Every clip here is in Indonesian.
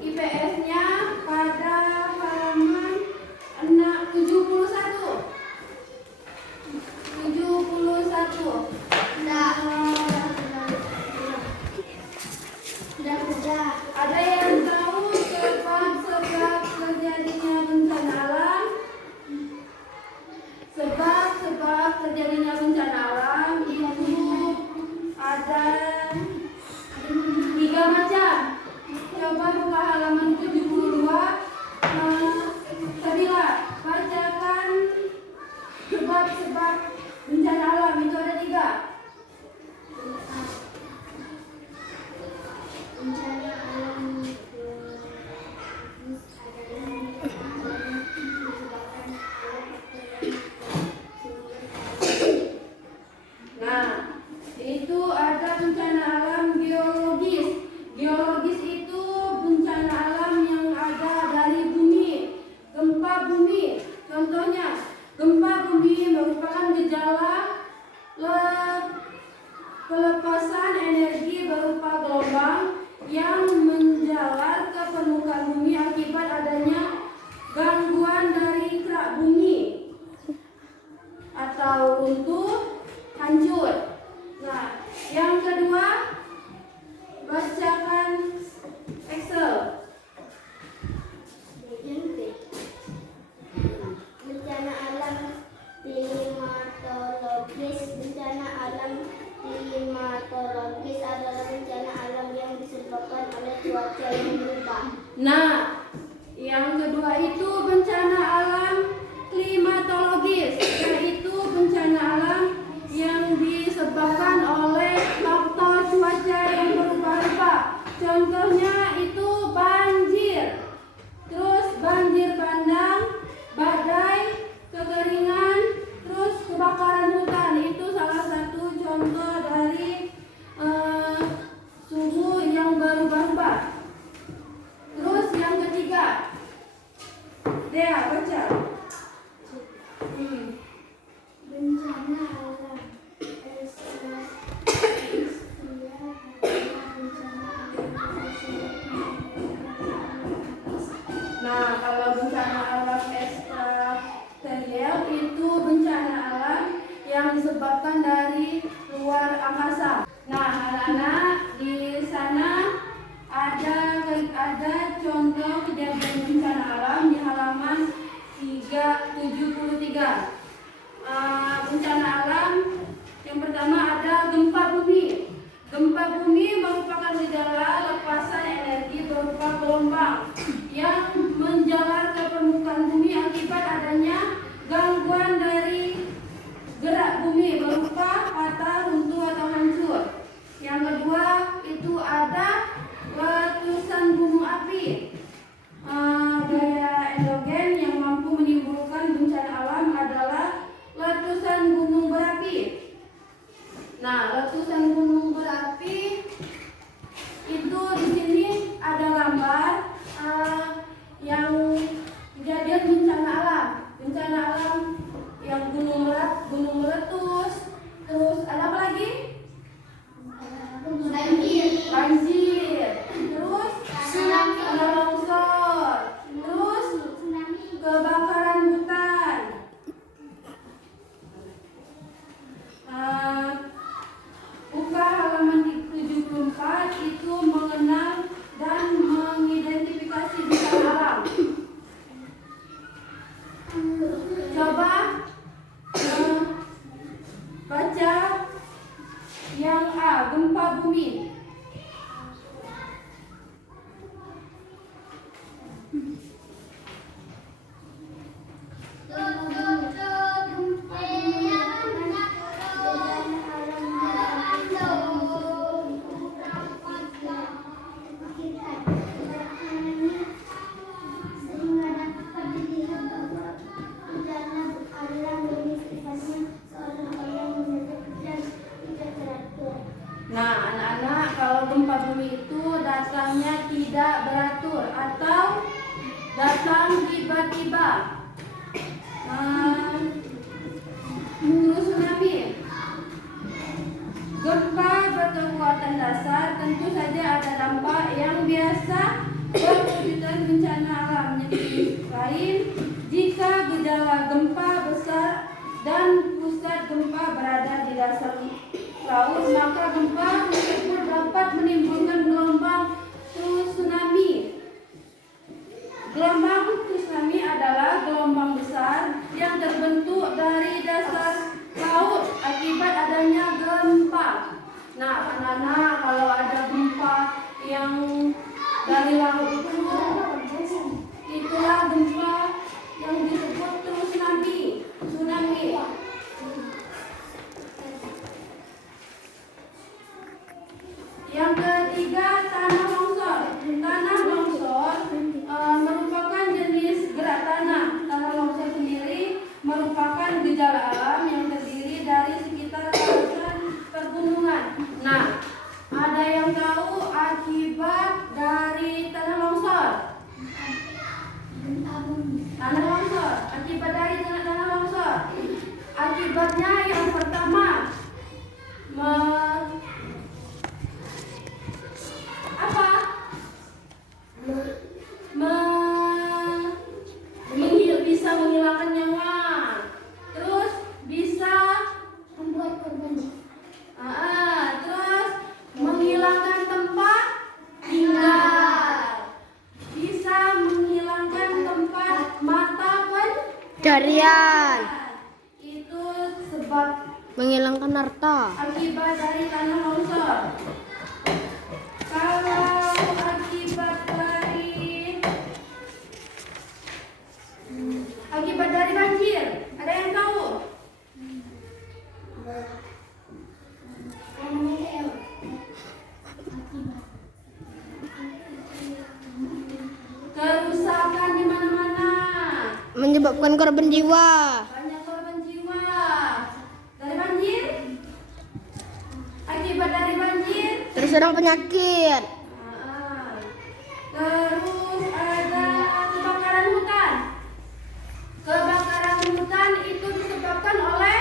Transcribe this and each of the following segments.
IPS-nya pada halaman 71. Nah, sudah. Ada yang tahu sebab terjadinya bencana alam? Sebab terjadinya bencana alam itu ada 3 macam. Coba buka halaman 72. Sabila, bacakan sebab bencana alam itu ada 3. Bencana alam Nah, itu ada bencana alam geologis. Geologis itu bencana alam yang ada dari bumi, gempa bumi. Contohnya, gempa bumi merupakan gejala pelepasan energi berupa gelombang yang menjalar ke permukaan bumi akibat adanya gangguan dari kerak bumi atau runtuh, hancur. Nah, yang kedua, bacakan Excel. bencana alam klimatologis. Bencana alam klimatologis adalah bencana alam yang disebabkan oleh cuaca yang berubah. Nah, yang kedua itu bencana alam klimatologis, yaitu bencana alam yang disebabkan oleh faktor cuaca yang berubah-ubah. Contohnya itu banjir, terus banjir bandang, badai, kekeringan, terus kebakaran hutan. Itu salah satu contoh dari suhu yang berubah-ubah. Terus yang ketiga, Dea baca. Bencana alam Nah, kalau bencana alam ekstraterial itu bencana alam yang disebabkan dari luar angkasa. Nah, anak-anak di sana ada contoh kejadian bencana alam di halaman 373. Bencana alam yang pertama ada gempa bumi. Gempa bumi merupakan gejala lepasan energi berupa gelombang yang menjalar ke permukaan bumi akibat adanya gangguan dari gerak bumi berupa patah, runtuh atau hancur. Yang kedua itu ada letusan gunung api. Gaya endogen yang mampu menimbulkan bencana alam adalah letusan gunung berapi. Nah, letusan gunung berapi itu di sini ada gambar yang kejadian bencana alam. Bencana alam yang gunung meletus, terus ada apa lagi? Banjir, terus ada longsor, terus kebakaran hutan. Buka halaman 74 itu mengenal dan mengidentifikasi bencana alam. Coba baca yang A, gempa bumi. Nah, anak-anak, kalau gempa bumi itu datangnya tidak beratur atau datang tiba-tiba. Terus tsunami. Gempa berkekuatan dasar tentu saja ada dampak yang biasa dasar laut, maka gempa tersebut dapat menimbulkan gelombang tsunami. Gelombang tsunami adalah gelombang besar yang terbentuk dari dasar laut akibat adanya gempa. Nah, anak-anak, kalau ada gempa yang dari laut itu, itulah gempa yang disebut tsunami. Yang ketiga, tanah longsor. Tanah longsor merupakan jenis gerak tanah. Tanah longsor sendiri merupakan gejala alam yang terdiri dari sekitar kawasan pergunungan. Nah, ada yang tahu akibat dari tanah longsor? Tanah longsor, akibat dari tanah longsor. Akibatnya yang pertama, bisa menghilangkan nyawa, terus bisa membuat korban, terus menghilangkan tempat tinggal, bisa menghilangkan tempat mata pencarian, itu sebab menghilangkan harta. akibat dari tanah longsor. Kalau akibat dari banjir, ada yang tahu? Kerusakan di mana-mana, Menyebabkan korban jiwa. banyak korban jiwa dari banjir. Akibat dari banjir, Terserang penyakit. terus ada kebakaran hutan. Kebakaran hutan itu disebabkan oleh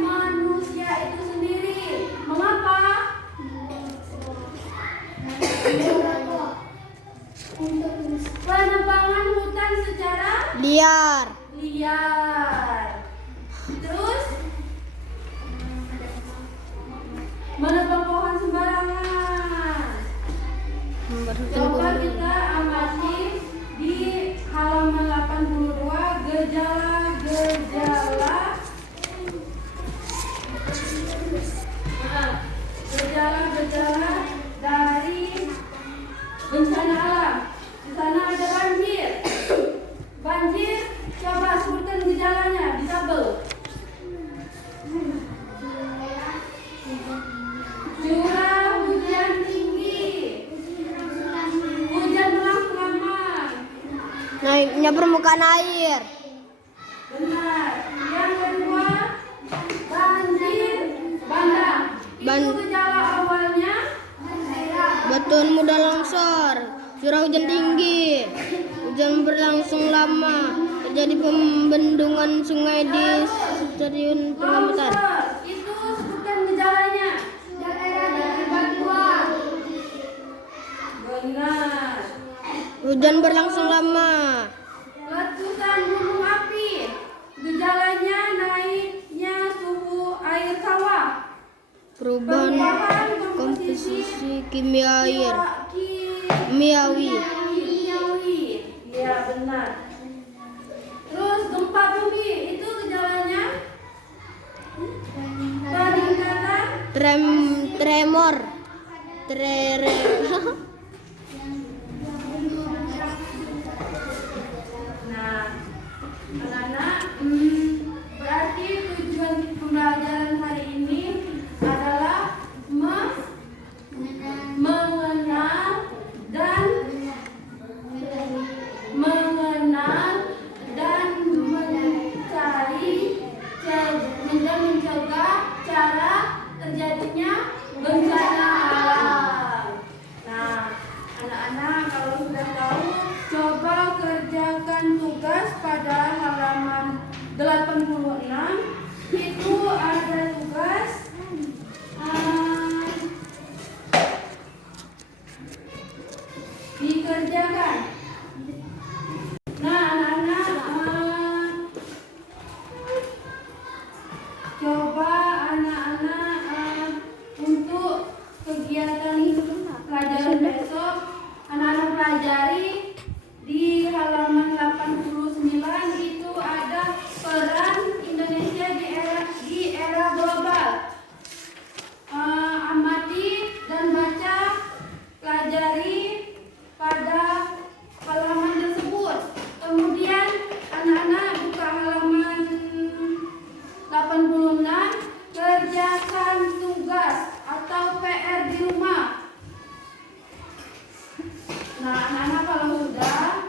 manusia itu sendiri. Mengapa? Penebangan hutan secara Liar. Terus menebang pohon sembarangan. Coba kita amati di halaman 82 gejala-gejala dari bencana alam. Di sana ada banjir. Banjir, coba sebutkan gejalanya di tabel. Curah hujan tinggi, hujan berlangsung lama. Naiknya permukaan air. Benar. Yang kedua, banjir bandang. Itu gejala awalnya Batuan mudah longsor. Curah hujan tinggi. Hujan berlangsung lama. Terjadi pembendungan sungai di stadion pengamatan. longsor. Itu sebutkan gejalanya. Daerah dari batuan. Benar. Hujan berlangsung lama. Letusan gunung api. Gejalanya naiknya suhu air sawah. Perubahan komposisi kimia air. Kimiawi. Ya benar. Terus gempa bumi itu gejalanya peningkatan Tremor. Nah, anak-anak, berarti tujuan pembelajaran hari ini adalah mengenal dan mencegah cara terjadinya bencana alam. Nah, anak-anak kalau sudah tahu, coba kerjakan tugas pada halaman 86. Itu ada tugas dikerjakan. Nah, anak-anak, dipelajari pada halaman tersebut. Kemudian anak-anak buka halaman 86, kerjakan tugas atau PR di rumah. Nah, anak-anak kalau sudah